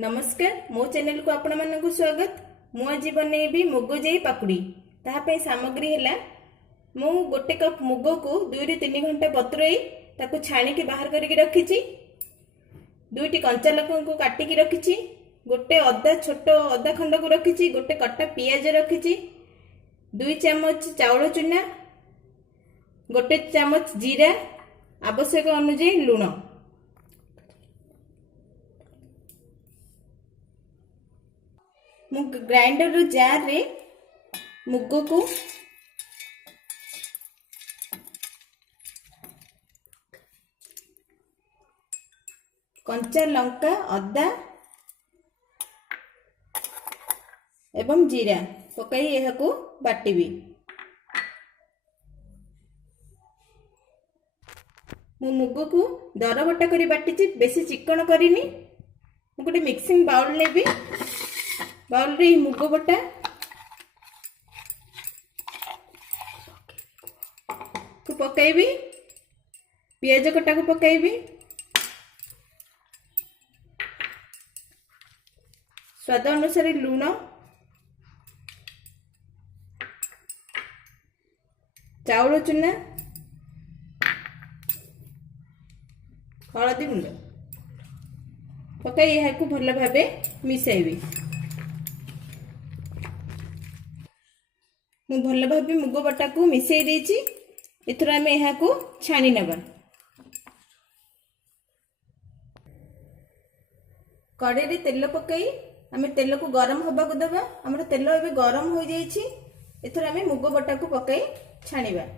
नमस्कार मो चैनल को आपण मानक स्वागत। मु आज बनैबी मुग जाई पकुड़ी। ताहा सामग्री है मु गोटे कप मुग को 2 ରୁ 3 घंटा बतुरई ताको छाणी के बाहर करके रखी। 2टी कंचा लौंग को काटिकी रखी। गोटे अदा छोट अदा खंड को रखी। गोटे कटा पियाज रखी। 2 चम्मच चाउल चूना, गोटे चम्मच जीरा, आवश्यक अनुसार लुण। मु ग्राइंडर जार रे मुग को कंचा लंका, अदा एवं जीरा पकाई यह को बाटिबी। मु मुग को दरबटा करी बाटिची, बेसी चिकन करिनी। मु गोटे मिक्सिंग बाउल लेबी। बाउल रे मुग बटा को पकाइबी। पियाज कटा को पकाइबी। स्वाद अनुसार लुण, चाउल चूना, हलदी गुंड पकाई यह को भल भावे मिसाइबी। मु भल भावे मुग बटा को मिसाई देछि। एथरा आमे यहा को छाणी नबा। कड़े रे तेल पकाई आमे तेल को गरम होबा को दबा। हमर तेल एबे गरम हो जाइछि। एथरा आमे मुग बटा को पकाई छाणीबा।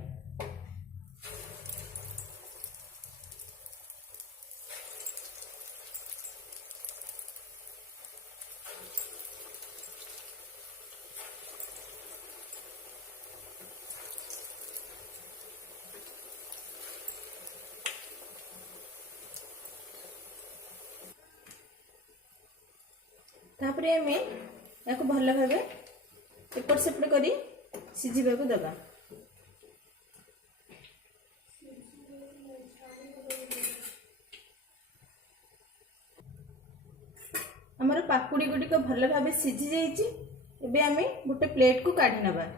तापरे आमे याको भल भावे एपट सेपट करी सिझिबा को दबा। हमर पाकुड़ी गुडी को भल भावे सिझि जाइछि। एबे आमे गोटे प्लेट को काढी नबा।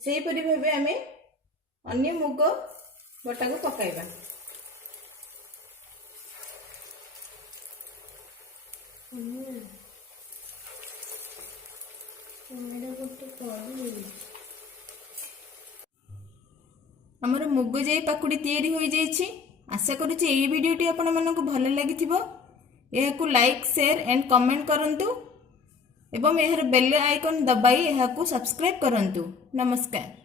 से परि भावे आमे अन्य मुग बटा को पकाइबा। हमर मुग जाई पकुड़ी तैयारी होई जाइछि। आशा करूछि एई वीडियोटी आपण मानकु भल लागिथिबो। एहा को लाइक, शेयर एंड कमेंट करंतु एवं एहर बेल आइकन दबाई एहा को सब्सक्राइब करंतु। नमस्कार।